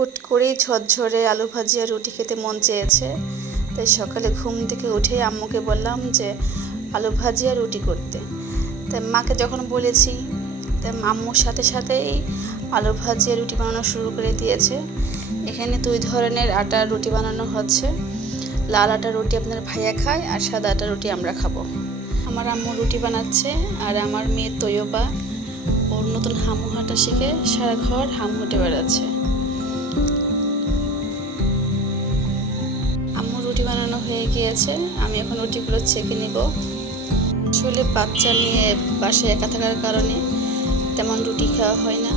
হুট করেই ঝরঝরে আলু ভাজি আর রুটি খেতে মন চেয়েছে, তাই সকালে ঘুম থেকে উঠে আম্মুকে বললাম যে আলু ভাজি আর রুটি করতে। তাই মাকে যখন বলেছি, তাই আম্মুর সাথে সাথেই আলু ভাজি আর রুটি বানানো শুরু করে দিয়েছে। এখানে 2 ধরনের আটার রুটি বানানো হচ্ছে। লাল আটার রুটি আপনার ভাইয়া খায় আর সাদা আটার রুটি আমরা খাবো। আমার আম্মু রুটি বানাচ্ছে আর আমার মেয়ে তৈয়বা ওর নতুন হামু হাঁটা শিখে সারা ঘর হামু হেঁটে বেড়াচ্ছে। আম্মু রুটি বানানো হয়ে গিয়েছে, আমি এখন রুটিগুলো ছেঁকে নিব। আসলে বাচ্চা নিয়ে বাসায় একা থাকার কারণে তেমন রুটি খাওয়া হয় না,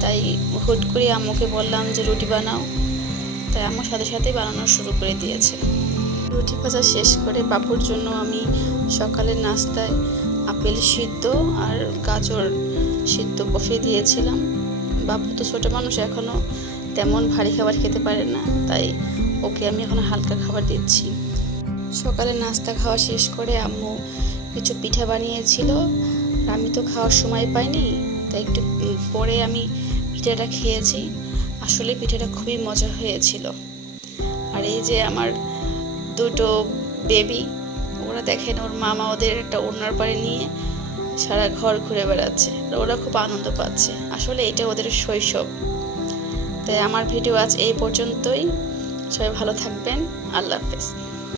তাই হুট করে আম্মুকে বললাম যে রুটি বানাও, তাই আম্মুর সাথে সাথেই বানানো শুরু করে দিয়েছে। রুটি ভাজা শেষ করে বাবুর জন্য আমি সকালের নাস্তায় আপেল সিদ্ধ আর গাজর সিদ্ধ বসিয়ে দিয়েছিলাম। বাবু তো ছোটো মানুষ, এখনও তেমন ভারী খাবার খেতে পারে না, তাই ওকে আমি এখন হালকা খাবার দিচ্ছি। সকালে নাস্তা খাওয়া শেষ করে আম্মু কিছু পিঠা বানিয়েছিল, আমি তো খাওয়ার সময় পাইনি, তাই একটু পরে আমি পিঠাটা খেয়েছি। আসলে পিঠাটা খুবই মজা হয়েছিল। আর এই যে আমার দুটো বেবি, ওরা দেখেন ওর মামা ওদের একটা ওড়নার পাড়ে নিয়ে সারা ঘর ঘুরে বেড়াচ্ছে, ওরা খুব আনন্দ পাচ্ছে। আসলে এটা ওদের শৈশব। তাই আমার ভিডিও আজ এই পর্যন্তই। সবাই ভালো থাকবেন। আল্লাহ হাফেজ।